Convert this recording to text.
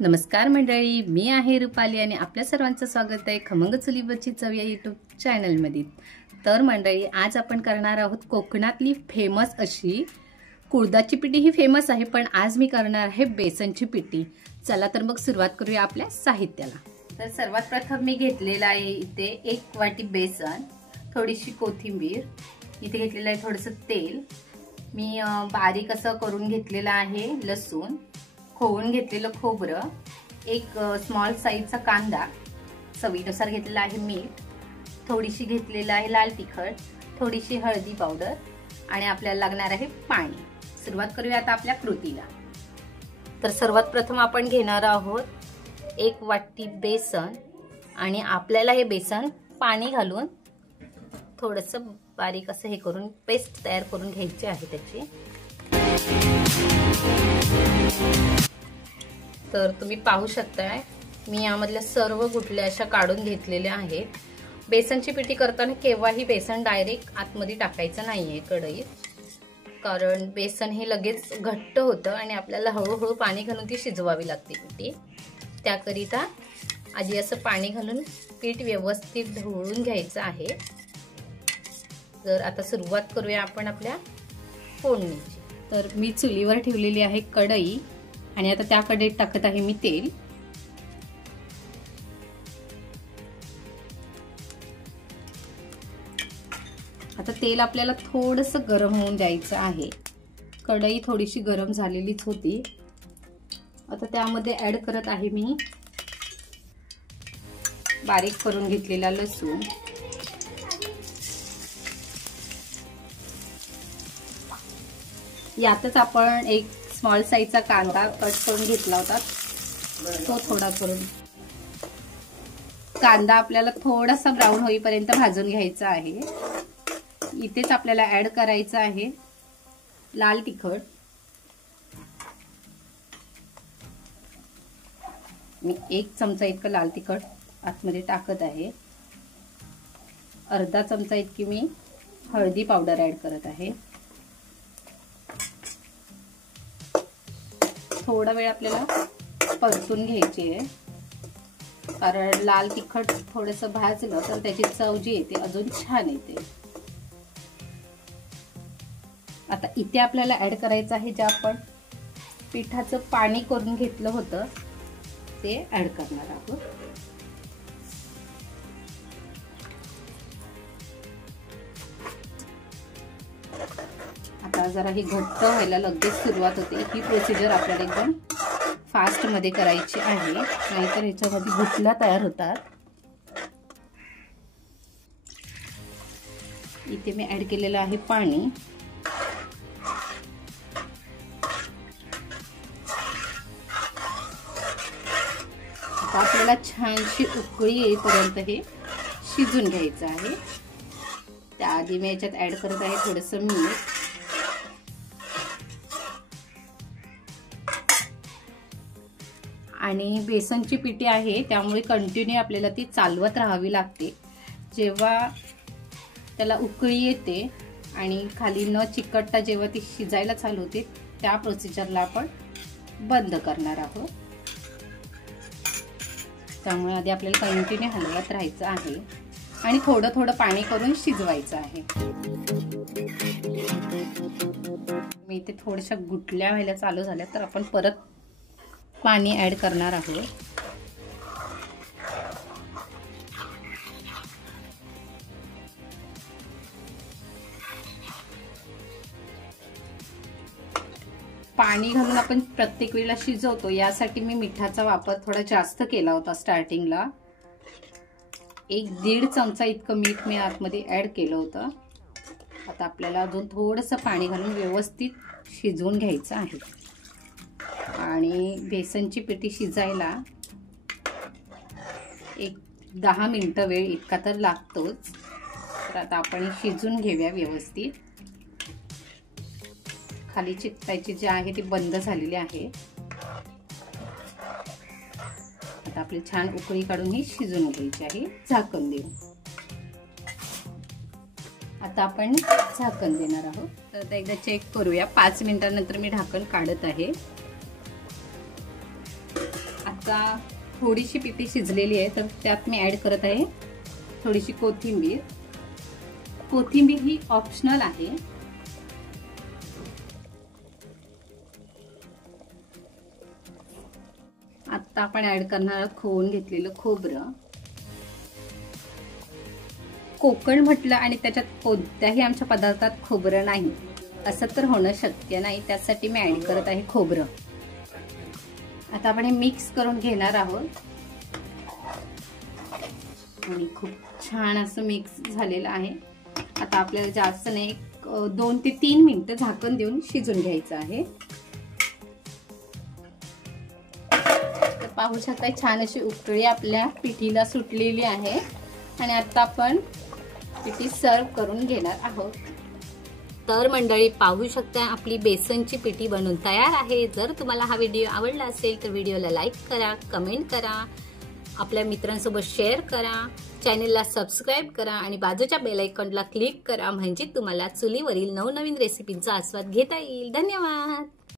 नमस्कार मंडळी, मी आहे रुपाली आणि आपल्या सर्वांचं स्वागत आहे खमंग चुलीवरची चव या यूट्यूब चॅनलमध्ये। तर मंडळी, आज आपण करणार आहोत कोकणातली फेमस अशी कुळदाची पिठी। ही फेमस आहे, पण आज मी करणार आहे बेसनची पिठी। चला तर मग सुरुवात करूया आपल्या साहित्याला। तर सर्वात प्रथम मी घेतलेला आहे इथे 1 वाटी बेसन, थोडीशी कोथिंबीर, इथे घेतलेलं आहे थोडंसं तेल, मी बारीक असं करून घेतलेलं आहे लसूण, खोवून घेतलेलं खोबरं, एक स्मॉल साईजचा कांदा, चवीनुसार घेतलेला आहे मीठ, थोडीशी घेतलेलं आहे लाल तिखट, थोडीशी हळदी पावडर आणि आपल्याला लागणार आहे पाणी। सुरुवात करूया आता आपल्या कृतीला। तर सर्वात प्रथम आपण घेणार आहोत 1 वाटी बेसन आणि आपल्याला हे बेसन पाणी घालून थोडंसं बारीक असं हे करून पेस्ट तयार करून घ्यायची आहे त्याची। तर तुम्ही पाहू शकताय मी यामधल्या सर्व गुठल्या अशा काढून घेतलेल्या आहेत। बेसनची पिठी करताना केव्हाही बेसन डायरेक्ट आतमध्ये टाकायचं नाहीये कढईत, कारण बेसन हे लगेच घट्ट होतं आणि आपल्याला हळूहळू पाणी घालून ती शिजवावी लागते पिठी। त्याकरिता आधी असं पाणी घालून पीठ व्यवस्थित ढवळून घ्यायचं आहे। तर आता सुरुवात करूया आपण आपल्या फोडणीची। तर मी चुलीवर ठेवलेली आहे कढई आणि आता त्या कढईत टाकत आहे मी तेल। आता तेल आपल्याला थोडंसं गरम होऊन द्यायचं आहे। कढई थोडीशी गरम झालेलीच होती। आता त्यामध्ये ऍड करत आहे मी बारीक करून घेतलेला लसूण, यातच आपण एक स्मॉल साईजचा कांदा कट करून घेतला होता, तो थोडा करून कांदा आपल्याला थोडासा ब्राऊन होईपर्यंत भाजून घ्यायचा आहे। इथेच आपल्याला ऍड करायचं आहे लाल तिखट, मी 1 चमचा इतकं लाल तिखट आतमध्ये टाकत आहे। अर्धा चमचा इतकी मी हळदी पावडर ऍड करत आहे। थोडा वेळ आपल्याला परतून घ्यायची आहे, कारण लाल तिखट थोडंसं भाजलं तर त्याची चव जी येते अजून छान येते। आता इथे आपल्याला ऍड करायचं आहे जे आपण पिठाचं पाणी करून घेतलं होतं ते ऍड करणार आहोत। आता जरा ही घट्ट व्हायला लगेच सुरुवात होते। ही प्रोसिजर आपल्याला एकदम फास्ट मध्ये करायची आहे, नाहीतर ह्याच्यामध्ये गुठल्या तयार होतात। इथे मी ऍड केलेलं आहे पाणी। आता आपल्याला छानशी उकळी येईपर्यंत हे शिजून घ्यायचं आहे। त्याआधी मी याच्यात ऍड करत आहे थोडंसं मीठ, आणि बेसनची पिठी आहे त्यामुळे कंटिन्यू आपल्याला ती चालवत राहावी लागते। जेव्हा त्याला उकळी येते आणि खाली न चिकटता जेव्हा ती शिजायला चालू होते त्या प्रोसिजरला आपण बंद करणार आहोत। त्यामुळे आधी आपल्याला कंटिन्यू हलवत राहायचं आहे आणि थोडं थोडं पाणी करून शिजवायचं आहे। मी इथे थोड्याशा गुठल्या व्हायला चालू झाल्या तर आपण परत पाणी ऍड करणार आहोत। पाणी घालून आपण प्रत्येक वेळेला शिजवतो, यासाठी मी मिठाचा वापर थोडा जास्त केला होता स्टार्टिंगला। 1-1.5 चमचा इतकं मीठ मी आतमध्ये ऍड केलं होतं। आता आपल्याला अजून थोडंसं पाणी घालून व्यवस्थित शिजवून घ्यायचं आहे आणि बेसनची पिठी शिजायला 10 मिनिटं वेळ इतका तर लागतोच। तर आता आपण शिजून घेऊया व्यवस्थित। खाली चिकटायची जी आहे ती बंद झालेली आहे। आता आपली छान उकळी काढून ही शिजून घ्यायची आहे, झाकण देऊन। आता आपण झाकण देणार आहोत. तर आता एकदा चेक करूया. 5 मिनिटांनंतर मी ढाकण काढत आहे. आता थोडीशी पिठी शिजलेली आहे, तर त्यात मी ऍड करत आहे थोडीशी कोथिंबीर. कोथिंबीर ही ऑप्शनल आहे. आता आपण ऍड करणार खोवून घेतलेलं खोबरं. कोकण म्हटलं आणि त्याच्यात कोणत्याही आमच्या पदार्थात खोबरं नाही असं तर होणं शक्य नाही, त्यासाठी मी ऍड करत आहे खोबरं. आता आपण हे मिक्स करून घेणार आहोत आणि खूप छान असं मिक्स झालेलं आहे. आता आपल्याला जास्त नाही, 2 ते 3 मिनिटं झाकण देऊन शिजून घ्यायचं आहे. तर पाहू शकता छान अशी उकळी आपल्या पिठीला सुटलेली आहे आणि आता आपण पिठी सर्व करून घेणार आहोत. तर मंडळी पाहू शकता आपली बेसनची पिठी बनवून तयार आहे. जर तुम्हाला हा व्हिडिओ आवडला असेल तर व्हिडिओला लाईक करा, कमेंट करा, आपल्या मित्रांसोबत शेअर करा, चॅनलला सबस्क्राईब करा आणि बाजूच्या बेल आयकॉनला क्लिक करा, म्हणजे तुम्हाला चुलीवरील नवनवीन रेसिपींचा आस्वाद घेता येईल. धन्यवाद.